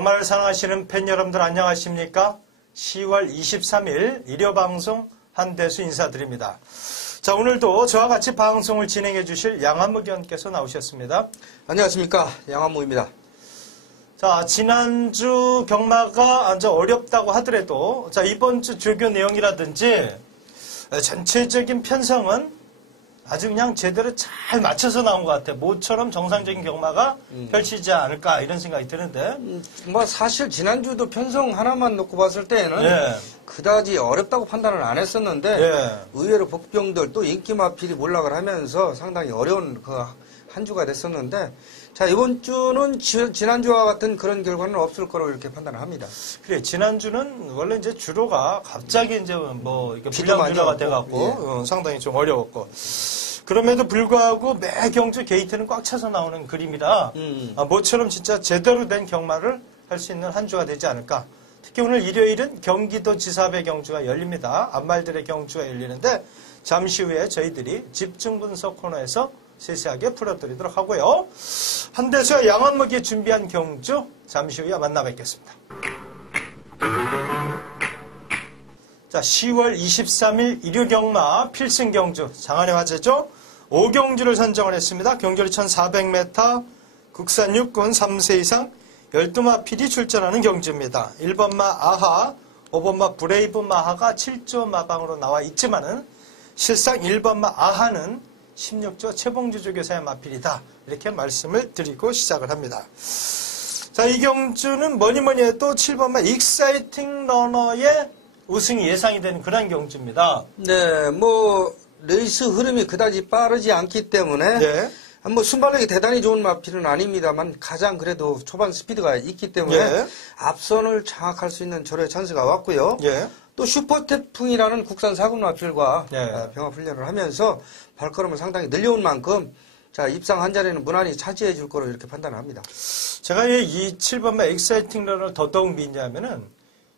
경마를 사랑하시는 팬 여러분들 안녕하십니까? 10월 23일 일요방송 한대수 인사드립니다. 자, 오늘도 저와 같이 방송을 진행해 주실 양한무 의원께서 나오셨습니다. 안녕하십니까, 양한무입니다. 자, 지난주 경마가 아주 어렵다고 하더라도 자, 이번 주 조교 내용이라든지 전체적인 편성은 아주 그냥 제대로 잘 맞춰서 나온 것 같아요. 모처럼 정상적인 경마가 펼치지 않을까 이런 생각이 드는데. 뭐 사실 지난주도 편성 하나만 놓고 봤을 때에는 예. 그다지 어렵다고 판단을 안 했었는데 예. 의외로 복병들 또 인기 마필이 몰락을 하면서 상당히 어려운 그 한 주가 됐었는데, 자, 이번 주는 지난주와 같은 그런 결과는 없을 거라고 이렇게 판단을 합니다. 그래, 지난주는 원래 이제 주로가 갑자기 이제 뭐 이렇게 비도 많이 불량주로가 왔고, 돼갖고 상당히 좀 어려웠고. 그럼에도 불구하고 매 경주 게이트는 꽉 차서 나오는 그림이라 모처럼 진짜 제대로 된 경마를 할 수 있는 한 주가 되지 않을까. 특히 오늘 일요일은 경기도 지사배 경주가 열립니다. 앞말들의 경주가 열리는데 잠시 후에 저희들이 집중 분석 코너에서 세세하게 풀어드리도록 하고요. 한대수와 양한무기 준비한 경주 잠시 후에 만나 뵙겠습니다. 자, 10월 23일 일요 경마 필승 경주 장안의 화제죠. 5경주를 선정을 했습니다. 경주리 1400m 국산 육군 3세 이상 12마필이 출전하는 경주입니다. 1번마 아하, 5번마 브레이브 마하가 7조 마방으로 나와 있지만은 실상 1번마 아하는 16조 최봉주 조교사의 마필이다. 이렇게 말씀을 드리고 시작을 합니다. 자, 이 경주는 뭐니 해도 7번마 익사이팅 러너의 우승이 예상이 되는 그런 경주입니다. 네, 뭐 레이스 흐름이 그다지 빠르지 않기 때문에 네. 뭐 순발력이 대단히 좋은 마필은 아닙니다만 가장 그래도 초반 스피드가 있기 때문에 예. 앞선을 장악할 수 있는 절호의 찬스가 왔고요. 예. 또 슈퍼태풍이라는 국산 4군 마필과 예. 병합 훈련을 하면서 발걸음을 상당히 늘려온 만큼 자, 입상 한 자리는 무난히 차지해 줄 거로 이렇게 판단을 합니다. 제가 이 7번마 익사이팅 러너를 더더욱 믿냐면은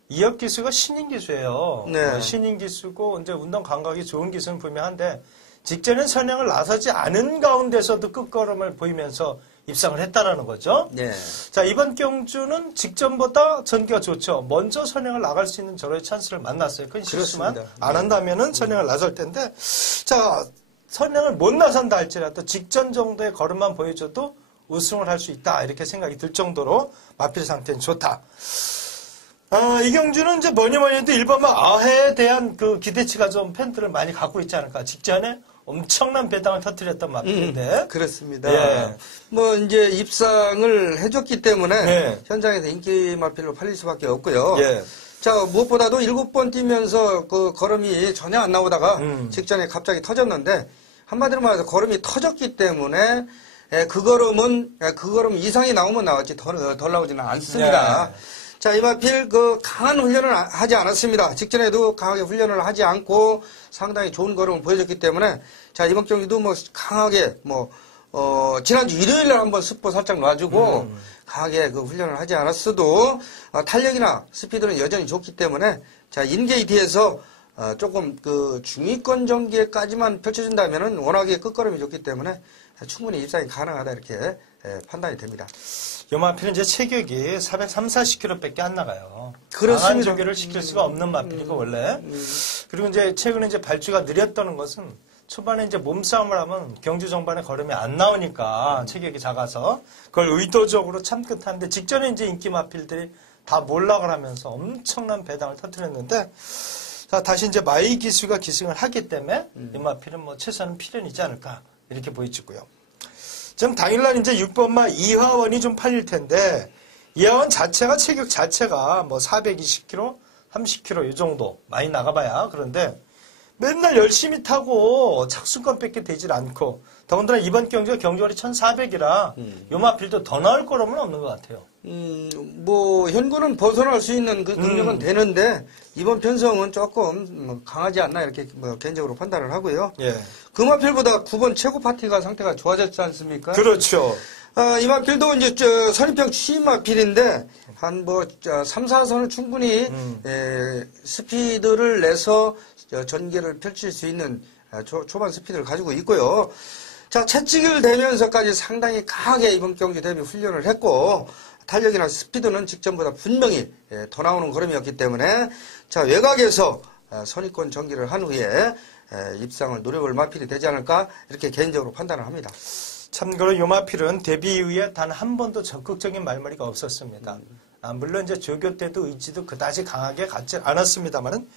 이혁 기수가 신인 기수예요. 네. 신인 기수고 이제 운동 감각이 좋은 기수는 분명한데 직전에 선행을 나서지 않은 가운데서도 끝걸음을 보이면서 입상을 했다라는 거죠. 네. 자, 이번 경주는 직전보다 전개가 좋죠. 먼저 선행을 나갈 수 있는 저런 찬스를 만났어요. 큰 실수만 그렇습니다. 안 한다면은 선행을 나설 텐데, 자, 선행을 못 나선다 할지라도 직전 정도의 걸음만 보여줘도 우승을 할 수 있다. 이렇게 생각이 들 정도로 마필 상태는 좋다. 이 경주는 이제 뭐니 해도 1번마 아해에 대한 그 기대치가 좀 팬들을 많이 갖고 있지 않을까. 직전에 엄청난 배당을 터뜨렸던 마필인데. 그렇습니다. 예. 뭐 이제 입상을 해줬기 때문에 예. 현장에서 인기 마필로 팔릴 수밖에 없고요. 예. 자, 무엇보다도 7번 뛰면서 그 걸음이 전혀 안 나오다가 직전에 갑자기 터졌는데 한마디로 말해서 걸음이 터졌기 때문에 그 걸음 이상이 나오면 나왔지 덜 나오지는 않습니다. 예. 자, 이 마필 강한 훈련을 하지 않았습니다. 직전에도 강하게 훈련을 하지 않고 상당히 좋은 걸음을 보여줬기 때문에 자, 이번 경기도 뭐 강하게 지난주 일요일날 한번 스포 살짝 놔주고 강하게 그 훈련을 하지 않았어도 탄력이나 스피드는 여전히 좋기 때문에 자, 인게이트에서 조금 그 중위권 전개까지만 펼쳐준다면은 워낙에 끝걸음이 좋기 때문에 충분히 입상이 가능하다 이렇게 판단이 됩니다. 요 마필은 이제 체격이 430kg밖에 안 나가요. 그렇습니다. 강한 조교를 시킬 수가 없는 마필이고 원래. 그리고 이제 최근에 이제 발주가 느렸다는 것은 초반에 이제 몸싸움을 하면 경주 정반에 걸음이 안 나오니까 체격이 작아서 그걸 의도적으로 참끝하는데 직전에 이제 인기 마필들이 다 몰락을 하면서 엄청난 배당을 터뜨렸는데 자, 다시 이제 마이 기수가 기승을 하기 때문에 이 마필은 뭐 최소한 필연이지 않을까 이렇게 보여지고요. 지금 당일날 이제 6번마 이하원이 좀 팔릴 텐데, 이하원 자체가, 체격 자체가 뭐 420kg, 30kg 이 정도 많이 나가봐야. 그런데 맨날 열심히 타고 착순권밖에 되질 않고, 더군다나 이번 경주가 경주거리 1400이라 요 마필도 더 나올 거라면 없는 것 같아요. 뭐 현구는 벗어날 수 있는 그 능력은 되는데 이번 편성은 조금 강하지 않나 이렇게 뭐 개인적으로 판단을 하고요. 예. 그 마필보다 9번 최고 파티가 상태가 좋아졌지 않습니까? 그렇죠. 이 마필도 이제 선입평 취임 마필인데 한 3, 4선을 충분히 스피드를 내서 전개를 펼칠 수 있는 초반 스피드를 가지고 있고요. 자, 채찍을 대면서까지 상당히 강하게 이번 경기 대비 훈련을 했고, 탄력이나 스피드는 직전보다 분명히 더 나오는 걸음이었기 때문에 자 외곽에서 선입권 전개를 한 후에 입상을 노려볼 마필이 되지 않을까 이렇게 개인적으로 판단을 합니다. 참고로 요 마필은 데뷔 이후에 단 한 번도 적극적인 말머리가 없었습니다. 물론 이제 조교 때도 의지도 그다지 강하게 갖지 않았습니다만은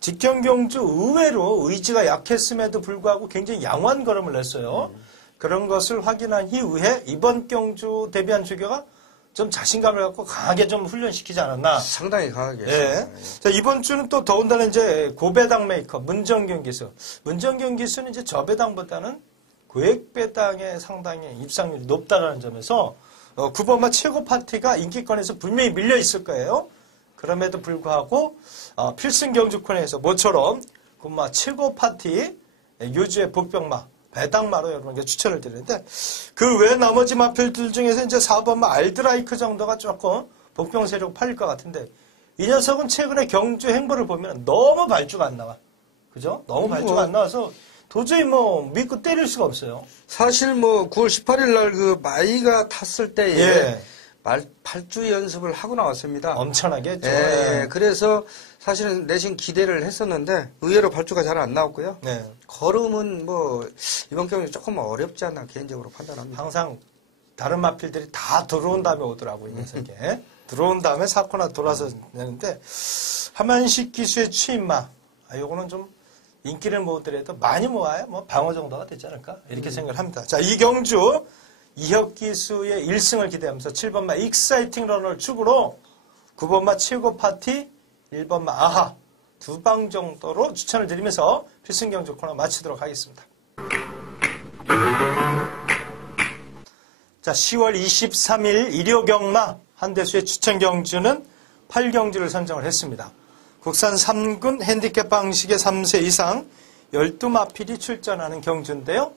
직전 경주 의외로 의지가 약했음에도 불구하고 굉장히 양호한 걸음을 냈어요. 그런 것을 확인한 이후에 이번 경주 데뷔한 조교가 좀 자신감을 갖고 강하게 좀 훈련시키지 않았나. 상당히 강하게. 예. 자, 이번 주는 또 더군다나 이제 고배당 메이커, 문정경 기수. 문정경 기수는 이제 저배당보다는 고액배당에 상당히 입상률이 높다는 점에서 9번마 최고 파티가 인기권에서 분명히 밀려 있을 거예요. 그럼에도 불구하고 필승 경주권에서 모처럼 9번마 최고 파티 요주의 복병마 배당마로 여러분께 추천을 드리는데 그 외 나머지 마필들 중에서 이제 4번마 알드라이크 정도가 조금 복병 세력 팔릴 것 같은데 이 녀석은 최근에 경주 행보를 보면 너무 발주가 안 나와. 그죠? 너무 발주가 안 나와서 도저히 뭐 믿고 때릴 수가 없어요. 사실 뭐 9월 18일 날 그 마이가 탔을 때에 예. 발주 연습을 하고 나왔습니다. 엄청나게 했죠. 예. 그래서 사실은 내심 기대를 했었는데 의외로 발주가 잘 안 나왔고요. 네. 걸음은 뭐 이번 경기 조금 어렵지 않나 개인적으로 판단합니다. 항상 다른 마필들이 다 들어온 다음에 오더라고요. 이 녀석이. 들어온 다음에 사코나 돌아서 내는데 하만식 기수의 취임마. 요거는 좀 인기를 모으더라도 많이 모아야 뭐 방어 정도가 되지 않을까 이렇게 생각을 합니다. 자, 이 경주 이혁 기수의 1승을 기대하면서 7번마 익사이팅 러너를 축으로 9번마 최고 파티 1번마 아하 두 방 정도로 추천을 드리면서 필승 경주 코너 마치도록 하겠습니다. 자, 10월 23일 일요 경마 한대수의 추천 경주는 8경주를 선정을 했습니다. 국산 3군 핸디캡 방식의 3세 이상 12마필이 출전하는 경주인데요.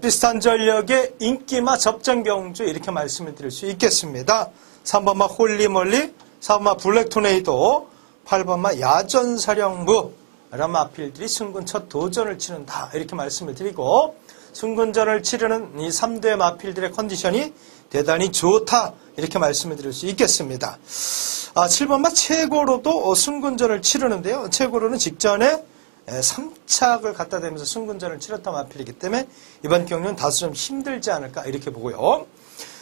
비슷한 전력의 인기마 접전 경주 이렇게 말씀을 드릴 수 있겠습니다. 3번마 홀리몰리, 4번마 블랙토네이도, 8번마 야전사령부 이런 마필들이 승군 첫 도전을 치른다 이렇게 말씀을 드리고 승군전을 치르는 이 3대 마필들의 컨디션이 대단히 좋다 이렇게 말씀을 드릴 수 있겠습니다. 7번마 최고로도 승군전을 치르는데요. 최고로는 직전에 3착을 갖다 대면서 승군전을 치렀던 마필이기 때문에 이번 경주는 다소 좀 힘들지 않을까 이렇게 보고요.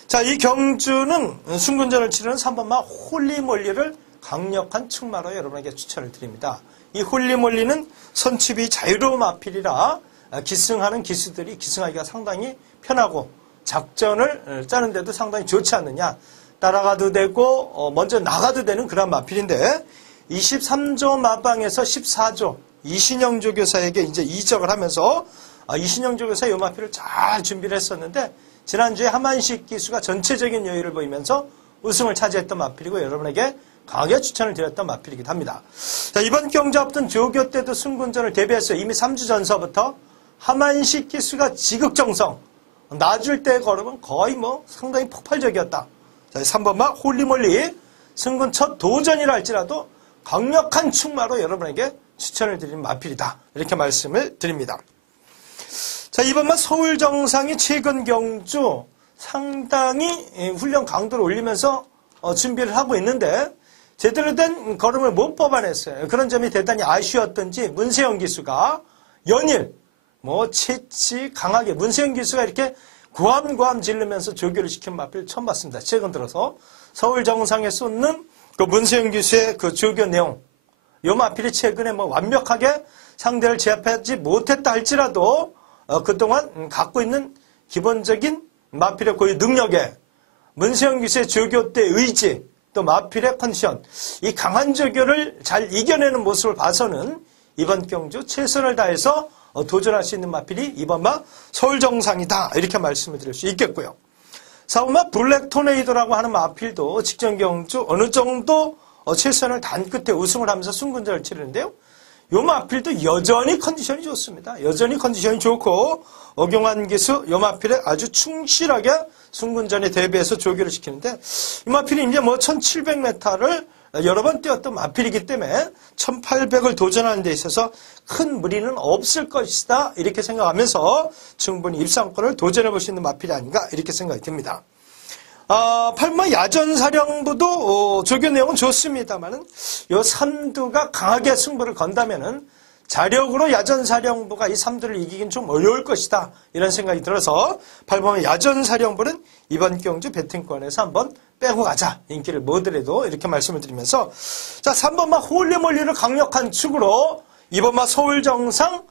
자, 이 경주는 승군전을 치르는 3번마 홀리몰리를 강력한 축마로 여러분에게 추천을 드립니다. 이 홀리몰리는 선취비 자유로운 마필이라 기승하는 기수들이 기승하기가 상당히 편하고 작전을 짜는데도 상당히 좋지 않느냐. 따라가도 되고 먼저 나가도 되는 그런 마필인데 23조 마방에서 14조 이신영 조교사에게 이제 이적을 하면서 이신영 조교사 이 마필을 잘 준비를 했었는데 지난주에 하만식 기수가 전체적인 여유를 보이면서 우승을 차지했던 마필이고 여러분에게 강하게 추천을 드렸던 마필이기도 합니다. 자, 이번 경주 앞둔 조교 때도 승군전을 대비해서 이미 3주 전서부터 하만식 기수가 지극정성 놔줄 때 걸으면 거의 뭐 상당히 폭발적이었다. 자, 3번마 홀리몰리 승군 첫 도전이라 할지라도 강력한 축마로 여러분에게 추천을 드리는 마필이다. 이렇게 말씀을 드립니다. 자, 2번마 서울정상이 최근 경주 상당히 훈련 강도를 올리면서 준비를 하고 있는데 제대로 된 걸음을 못 뽑아냈어요. 그런 점이 대단히 아쉬웠던지 문세영 기수가 연일 채치 강하게 문세영 기수가 이렇게 구함 지르면서 조교를 시킨 마필 처음 봤습니다. 최근 들어서 서울 정상에 쏟는 그 문세영 기수의 그 조교 내용, 요 마필이 최근에 완벽하게 상대를 제압하지 못했다 할지라도 그동안 갖고 있는 기본적인 마필의 고유 능력에 문세영 기수의 조교 때 의지, 또 마필의 컨디션, 이 강한 조교를 잘 이겨내는 모습을 봐서는 이번 경주 최선을 다해서 도전할 수 있는 마필이 2번마 서울정상이다 이렇게 말씀을 드릴 수 있겠고요. 4번마 블랙토네이도라고 하는 마필도 직전 경주 어느 정도 최선을 다한 끝에 우승을 하면서 승군전을 치르는데요. 이 마필도 여전히 컨디션이 좋습니다. 여전히 컨디션이 좋고 어경환 기수 이 마필에 아주 충실하게 승군전에 대비해서 조교를 시키는데 이 마필이 이제 1700m를 여러 번 뛰었던 마필이기 때문에 1800을 도전하는 데 있어서 큰 무리는 없을 것이다 이렇게 생각하면서 충분히 입상권을 도전해 볼 수 있는 마필이 아닌가 이렇게 생각이 듭니다. 8번 야전사령부도 조교 내용은 좋습니다만은 요 삼두가 강하게 승부를 건다면은 자력으로 야전사령부가 이 삼두를 이기긴 좀 어려울 것이다. 이런 생각이 들어서 8번 야전사령부는 이번 경주 배팅권에서 한번 빼고 가자. 인기를 뭐더라도 이렇게 말씀을 드리면서 자 3번마 홀리몰리를 강력한 축으로 2번마 서울정상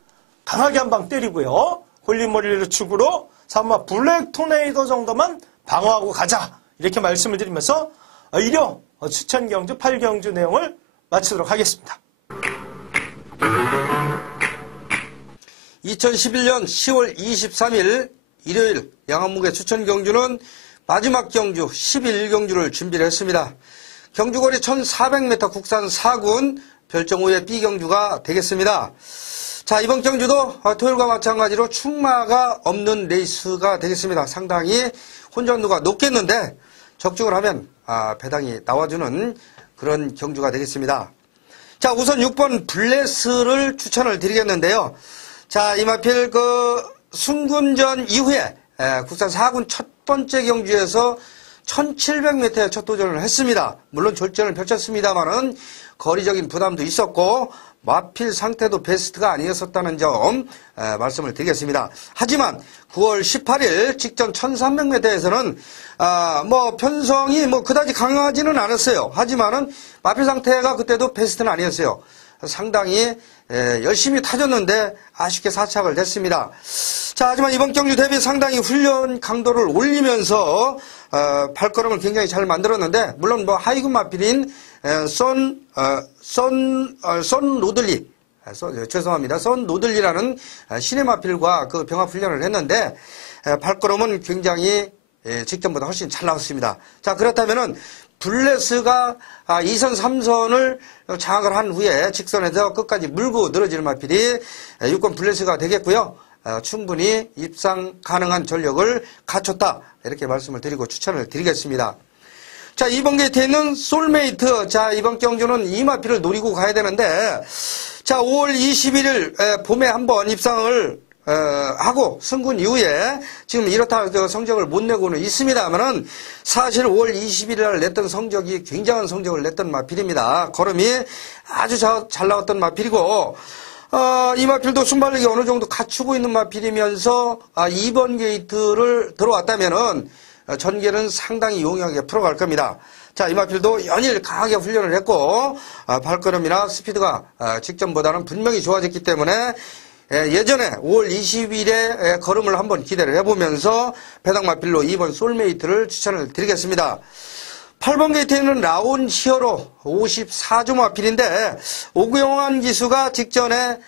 강하게 한 방 때리고요. 홀리몰리를 축으로 3번마 블랙 토네이도 정도만 방어하고 가자. 이렇게 말씀을 드리면서 일요 추천 경주 8경주 내용을 마치도록 하겠습니다. 2011년 10월 23일 일요일 양안무게 추천 경주는 마지막 경주 11경주를 준비를 했습니다. 경주거리 1400m 국산 4군 별정 5회 B경주가 되겠습니다. 자, 이번 경주도 토요일과 마찬가지로 충마가 없는 레이스가 되겠습니다. 상당히 혼전도가 높겠는데 적중을 하면 배당이 나와주는 그런 경주가 되겠습니다. 자, 우선 6번 블레스를 추천을 드리겠는데요. 자, 이마필 순군전 이후에 국산 4군 첫 번째 경주에서 1700m의 첫 도전을 했습니다. 물론 졸전을 펼쳤습니다만은 거리적인 부담도 있었고 마필 상태도 베스트가 아니었었다는 점 말씀을 드리겠습니다. 하지만 9월 18일 직전 1300m에서는 편성이 그다지 강하지는 않았어요. 하지만은 마필 상태가 그때도 베스트는 아니었어요. 상당히 열심히 타줬는데 아쉽게 사착을 했습니다. 자, 하지만 이번 경주 대비 상당히 훈련 강도를 올리면서 발걸음을 굉장히 잘 만들었는데 물론 하이군 마필인 선 로들리 죄송합니다. 선 로들리라는 신의 마필과 그 병합 훈련을 했는데 발걸음은 굉장히 직전보다 훨씬 잘 나왔습니다. 자, 그렇다면은 블레스가 2선, 3선을 장악을 한 후에 직선에서 끝까지 물고 늘어지는 마필이 6권 블레스가 되겠고요. 충분히 입상 가능한 전력을 갖췄다. 이렇게 말씀을 드리고 추천을 드리겠습니다. 자, 이번 게이트에 있는 솔메이트. 자, 이번 경주는 이 마필을 노리고 가야 되는데, 자, 5월 21일 봄에 한번 입상을 하고 승군 이후에 지금 이렇다 성적을 못 내고는 있습니다만은 사실 5월 21일 날 냈던 성적이 굉장한 성적을 냈던 마필입니다. 걸음이 아주 잘 나왔던 마필이고 이 마필도 순발력이 어느 정도 갖추고 있는 마필이면서 이번 게이트를 들어왔다면은 전개는 상당히 용이하게 풀어갈 겁니다. 자, 이 마필도 연일 강하게 훈련을 했고 발걸음이나 스피드가 직전보다는 분명히 좋아졌기 때문에 예전에 5월 20일에 걸음을 한번 기대를 해보면서 배당 마필로 2번 솔메이트를 추천을 드리겠습니다. 8번 게이트에는 라온 히어로 54조 마필인데 오구영환 기수가 직전에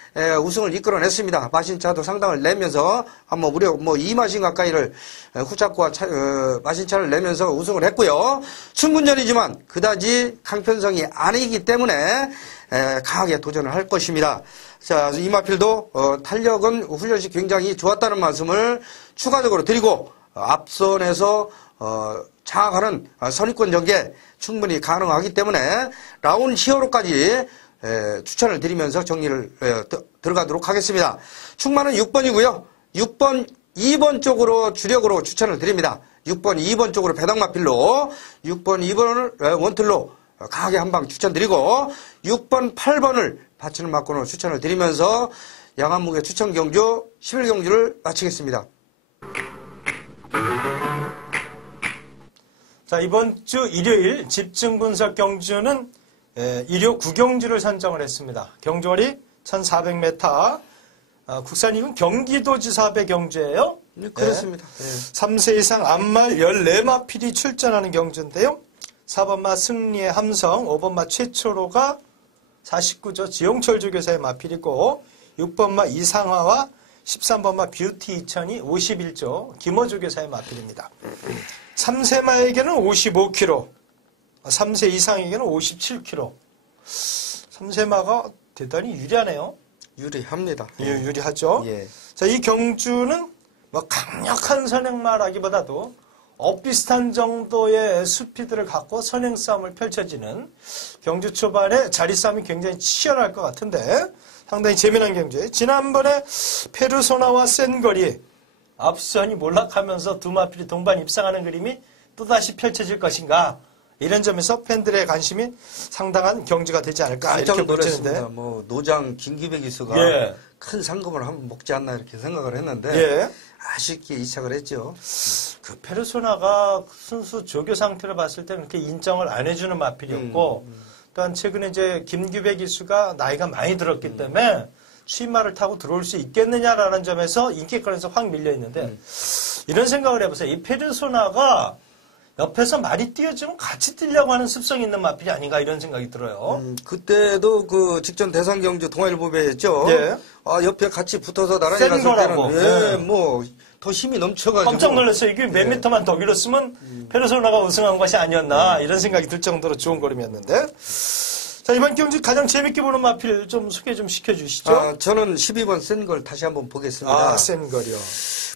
우승을 이끌어냈습니다. 마신차도 상당을 내면서 무려 2마신 가까이를 후차과 마신차를 내면서 우승을 했고요. 순군전이지만 그다지 강편성이 아니기 때문에 강하게 도전을 할 것입니다. 자, 이 마필도 탄력은 훈련시 굉장히 좋았다는 말씀을 추가적으로 드리고 앞선에서 장악하는 선입권 전개 충분히 가능하기 때문에 라온 히어로까지 추천을 드리면서 정리를 들어가도록 하겠습니다. 충마는 6번이고요. 6번, 2번 쪽으로 주력으로 추천을 드립니다. 6번, 2번 쪽으로 배당 마필로 6번, 2번을 원틀로 강하게 한 방 추천드리고 6번, 8번을 받치는 막권으로 추천을 드리면서 양안무게 추천 경주 11경주를 마치겠습니다. 자, 이번 주 일요일 집중 분석 경주는 일요 9경주를 선정을 했습니다. 경주거리 1400m, 국산이군 경기도지사배 경주예요. 네, 그렇습니다. 네. 3세 이상 암말 14마필이 출전하는 경주인데요. 4번마 승리의 함성, 5번마 최초로가 49조 지용철 조교사의 마필이고 6번마 이상화와 13번마 뷰티 2000이 51조 김호 조교사의 마필입니다. 3세마에게는 55kg, 3세 이상에게는 57kg. 3세마가 대단히 유리하네요. 유리합니다. 예, 유리하죠. 예. 자, 이 경주는 강력한 선행마라기보다도 엇비슷한 정도의 스피드를 갖고 선행 싸움을 펼쳐지는 경주 초반에 자리 싸움이 굉장히 치열할 것 같은데 상당히 재미난 경주예요. 지난번에 페르소나와 센거리 앞선이 몰락하면서 두 마필이 동반 입상하는 그림이 또다시 펼쳐질 것인가. 이런 점에서 팬들의 관심이 상당한 경주가 되지 않을까 이렇게 보이는데 뭐 노장 김기배 기수가 예. 큰 상금을 한번 먹지 않나 이렇게 생각을 했는데 예. 아쉽게 이착을 했죠. 그 페르소나가 순수 조교 상태를 봤을 때는 그렇게 인정을 안 해주는 마필이었고 또한 최근에 이제 김규배 기수가 나이가 많이 들었기 때문에 취마를 타고 들어올 수 있겠느냐라는 점에서 인기권에서 확 밀려 있는데 이런 생각을 해보세요. 이 페르소나가 옆에서 말이 뛰어주면 같이 뛰려고 하는 습성이 있는 마필이 아닌가 이런 생각이 들어요. 그때도 그 직전 대상 경주 동아일보배였죠. 예. 아 옆에 같이 붙어서 나란히 센 갔을 거라고. 때는 예. 뭐 더 힘이 넘쳐가지고 깜짝 놀랐어요. 이게 몇 미터만 더 길었으면 페르소나가 우승한 것이 아니었나 이런 생각이 들 정도로 좋은 걸음이었는데 자 이번 경주 가장 재밌게 보는 마필 좀 소개 좀 시켜주시죠. 아, 저는 12번 센 걸 다시 한번 보겠습니다. 센 거요.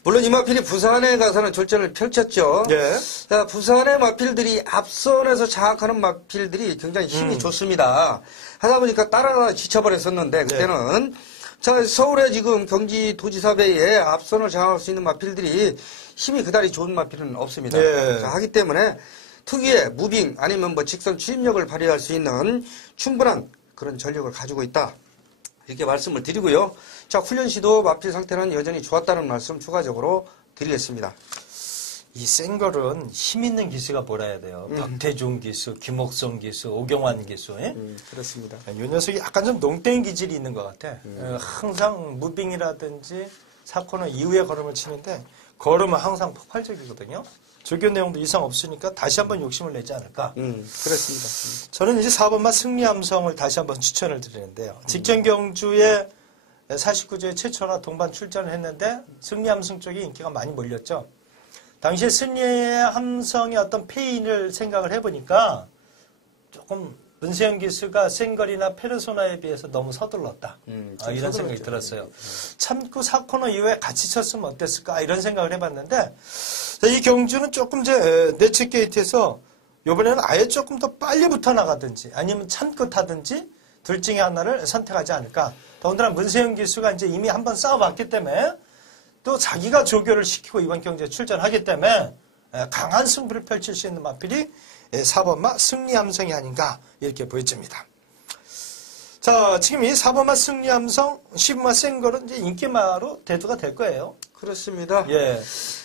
물론 이 마필이 부산에 가서는 절전을 펼쳤죠. 예. 자, 부산의 마필들이 앞선에서 장악하는 마필들이 굉장히 힘이 좋습니다. 하다 보니까 따라가 지쳐버렸었는데 그때는 자, 서울에 지금 경기도지사배에 앞선을 장악할 수 있는 마필들이 힘이 그다지 좋은 마필은 없습니다. 예. 자, 하기 때문에 특유의 무빙 아니면 뭐 직선 추임력을 발휘할 수 있는 충분한 그런 전력을 가지고 있다. 이렇게 말씀을 드리고요. 자, 훈련 시도 마필 상태는 여전히 좋았다는 말씀 추가적으로 드리겠습니다. 이 센걸은 힘 있는 기수가 몰아야 돼요. 박태종 기수, 김옥성 기수, 오경환 기수. 예? 그렇습니다. 이 녀석이 약간 좀 농땡 기질이 있는 것 같아. 항상 무빙이라든지 사코너 이후에 걸음을 치는데 걸음은 항상 폭발적이거든요. 조교 내용도 이상 없으니까 다시 한번 욕심을 내지 않을까. 그렇습니다. 저는 이제 4번마 승리함성을 다시 한번 추천을 드리는데요. 직전 경주에 49조에 최초나 동반 출전을 했는데 승리함성 쪽에 인기가 많이 몰렸죠. 당시에 승리함성의 어떤 페인을 생각을 해보니까 조금 문세영 기수가 생거리나 페르소나에 비해서 너무 서둘렀다. 이런 생각이 들었어요. 참고 4코너 이후에 같이 쳤으면 어땠을까 이런 생각을 해봤는데 이 경주는 조금 이제 내측 게이트에서 이번에는 아예 조금 더 빨리 붙어 나가든지 아니면 참고 타든지 둘 중에 하나를 선택하지 않을까. 더군다나 문세영 기수가 이제 이미 한번 싸워봤기 때문에 또 자기가 조교를 시키고 이번 경주에 출전하기 때문에 강한 승부를 펼칠 수 있는 마필이 4번마 승리함성이 아닌가 이렇게 보여집니다. 자, 지금 이 4번마 승리함성, 10번마 센걸은 이제 인기마로 대두가 될 거예요. 그렇습니다. 예.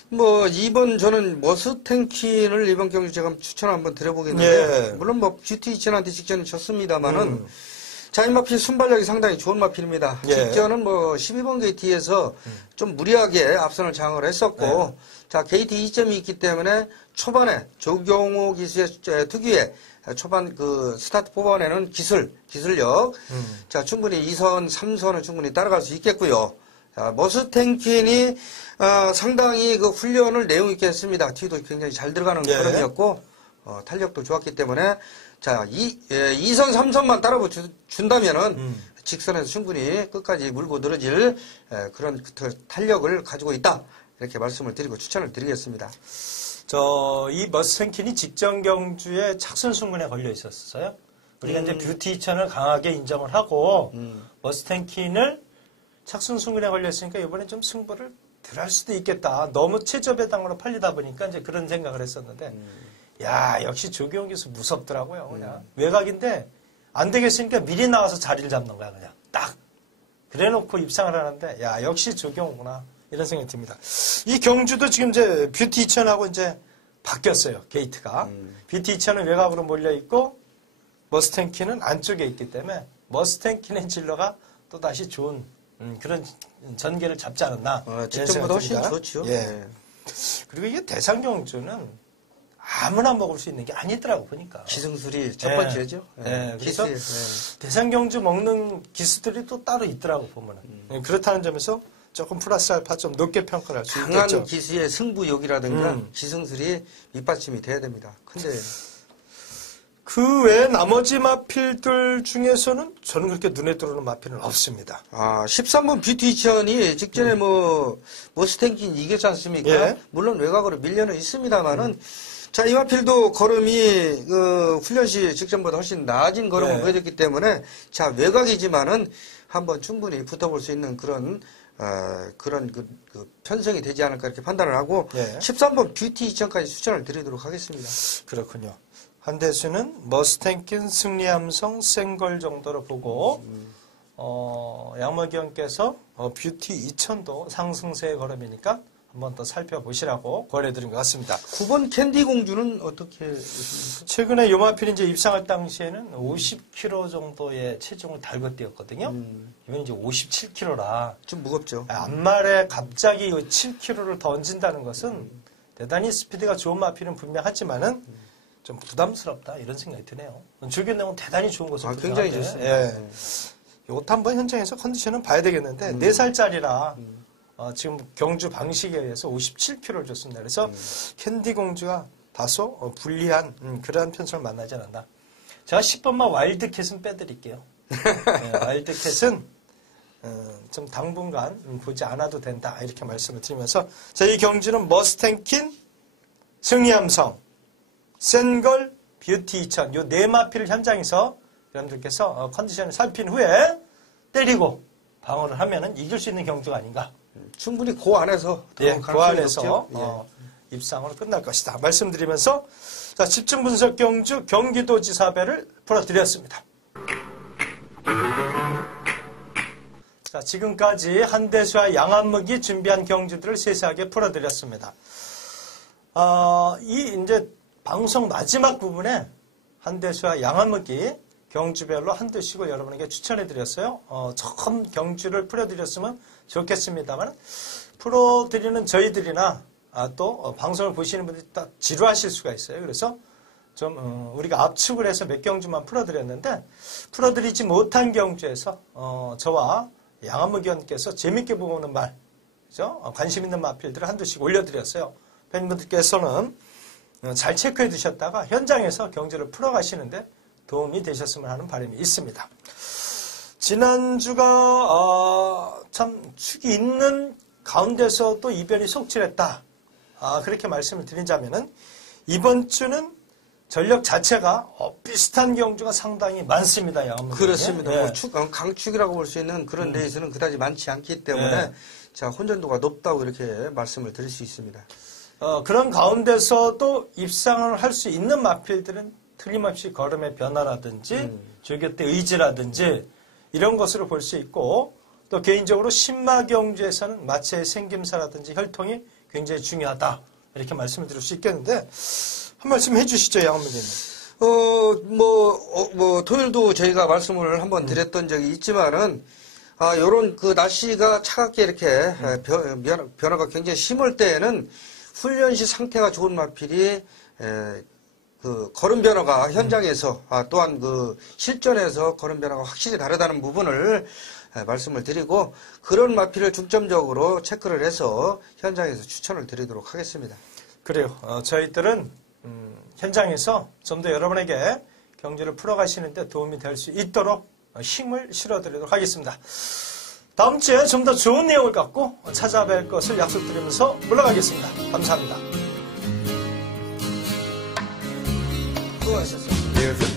뭐 이번 저는 머스탱킨을 이번 경주 제가 추천 한번 드려보겠는데 예. 물론 뭐 GT2000한테 직전은 졌습니다만은 자, 이 마필 순발력이 상당히 좋은 마필입니다. 예. 직전은 뭐 12번 게이트에서 좀 무리하게 앞선을 장악을 했었고 자, 게이트 2점이 있기 때문에 초반에 조경호 기수의 특유의 초반 그 스타트 포반에는 기술력 자, 충분히 2선, 3선을 충분히 따라갈 수 있겠고요. 자, 머스탱킨이 상당히 그 훈련을 내용 있게 했습니다. 뒤도 굉장히 잘 들어가는 걸음이었고 탄력도 좋았기 때문에 자, 2선, 3선만 따라준다면은 직선에서 충분히 끝까지 물고 늘어질 그런 탄력을 가지고 있다. 이렇게 말씀을 드리고 추천을 드리겠습니다. 이 머스탱킨이 직전 경주에 착선 순간에 걸려 있었어요. 우리가 이제 뷰티 2000을 강하게 인정을 하고 머스탱킨을 착순 순간에 걸렸으니까 이번에 좀 승부를 덜 할 수도 있겠다. 너무 최저배당으로 팔리다 보니까 이제 그런 생각을 했었는데 야, 역시 조기용 기수 무섭더라고요. 그냥 외곽인데 안 되겠으니까 미리 나와서 자리를 잡는 거야. 그냥 딱 그래놓고 입상을 하는데 야, 역시 조기용구나 이런 생각이 듭니다. 이 경주도 지금 이제 뷰티 2000하고 이제 바뀌었어요. 게이트가 뷰티 2000은 외곽으로 몰려 있고 머스탱키는 안쪽에 있기 때문에 머스탱키의 진로가 또 다시 좋은 그런 전개를 잡지 않았나. 직전보다 훨씬 좋죠. 예. 그리고 이게 대상 경주는 아무나 먹을 수 있는 게 아니더라고 보니까. 기승술이 첫 번째죠. 그래서 대상 경주 먹는 기수들이 또 따로 있더라고 보면은. 그렇다는 점에서 조금 플러스 알파 좀 높게 평가를 할 수 있겠죠. 강한 기수의 승부욕이라든가 기승술이 밑받침이 돼야 됩니다. 근데 그 외 나머지 마필들 중에서는 저는 그렇게 눈에 들어오는 마필은 없습니다. 13번 뷰티 2000이 직전에 머스탱킨 이겼지 않습니까? 예. 물론 외곽으로 밀려는 있습니다만은 자, 이 마필도 걸음이 훈련 시 직전보다 훨씬 낮은 걸음을 보여줬기 때문에 자, 외곽이지만은 한번 충분히 붙어볼 수 있는 그런 그런 그 편성이 되지 않을까 이렇게 판단을 하고 예. 13번 뷰티 2000까지 추천을 드리도록 하겠습니다. 그렇군요. 한대수는 머스탱킨 승리함성 생걸 정도로 보고 양모기원께서 뷰티 2000도 상승세의 걸음이니까 한번 더 살펴보시라고 권해드린 것 같습니다. 9번 캔디 공주는 어떻게 보십니까? 최근에 요마필이 이제 입상할 당시에는 50kg 정도의 체중을 달고 뛰었거든요. 이건 이제 57kg라 좀 무겁죠. 앞말에 갑자기 7kg를 던진다는 것은 대단히 스피드가 좋은 마필은 분명하지만은 좀 부담스럽다 이런 생각이 드네요. 즐겨 내용 대단히 좋은 것으로 굉장히 분명한데, 좋습니다. 예. 이것도 한번 현장에서 컨디션은 봐야 되겠는데 4살짜리라 지금 경주 방식에 의해서 57kg를 줬습니다. 그래서 캔디 공주가 다소 불리한 그러한 편성을 만나지 않았나. 제가 10번만 와일드캣은 빼드릴게요. 네, 와일드캣은 좀 당분간 보지 않아도 된다 이렇게 말씀을 드리면서 자, 이 경주는 머스탱킨, 승리함성, 센걸, 뷰티 2000 요 네 마필을 현장에서 여러분들께서 컨디션을 살핀 후에 때리고 방어를 하면은 이길 수 있는 경주가 아닌가. 충분히 그 안에서 예, 그 안에서 예. 입상으로 끝날 것이다. 말씀드리면서 자, 집중 분석 경주 경기도지사배를 풀어드렸습니다. 자, 지금까지 한대수와 양안무기 준비한 경주들을 세세하게 풀어드렸습니다. 이 이제 방송 마지막 부분에 한대수와 양안무기 경주별로 한두 씩을 여러분에게 추천해드렸어요. 처음 경주를 풀어드렸으면 좋겠습니다만 풀어드리는 저희들이나 또 방송을 보시는 분들이 딱 지루하실 수가 있어요. 그래서 좀 우리가 압축을 해서 몇 경주만 풀어드렸는데 풀어드리지 못한 경주에서 저와 양한무기 의원께서 재밌게 보는 말, 그죠? 관심 있는 마필들을 한두 씩 올려드렸어요. 팬분들께서는 잘 체크해 두셨다가 현장에서 경주를 풀어가시는데 도움이 되셨으면 하는 바람이 있습니다. 지난주가 참 축이 있는 가운데서 또 이변이 속출했다. 그렇게 말씀을 드리자면은 이번 주는 전력 자체가 비슷한 경주가 상당히 많습니다. 양한무기. 그렇습니다. 네. 뭐 강축이라고 볼 수 있는 그런 레이스는 그다지 많지 않기 때문에 네. 자, 혼전도가 높다고 이렇게 말씀을 드릴 수 있습니다. 그런 가운데서도 입상을 할 수 있는 마필들은 틀림없이 걸음의 변화라든지 조교 때 의지라든지 이런 것으로 볼 수 있고 또 개인적으로 신마 경주에서는 마체의 생김새라든지 혈통이 굉장히 중요하다 이렇게 말씀을 드릴 수 있겠는데 한 말씀 해주시죠, 양한무기님. 토요일도 저희가 말씀을 한번 드렸던 적이 있지만은 요런 그 날씨가 차갑게 이렇게 변화가 굉장히 심할 때에는 훈련 시 상태가 좋은 마필이 그 걸음 변화가 현장에서 또한 그 실전에서 걸음 변화가 확실히 다르다는 부분을 말씀을 드리고 그런 마필을 중점적으로 체크를 해서 현장에서 추천을 드리도록 하겠습니다. 그래요. 저희들은 현장에서 좀 더 여러분에게 경주를 풀어가시는데 도움이 될 수 있도록 힘을 실어드리도록 하겠습니다. 다음 주에 좀 더 좋은 내용을 갖고 찾아뵐 것을 약속드리면서 물러가겠습니다. 감사합니다. 수고하셨습니다.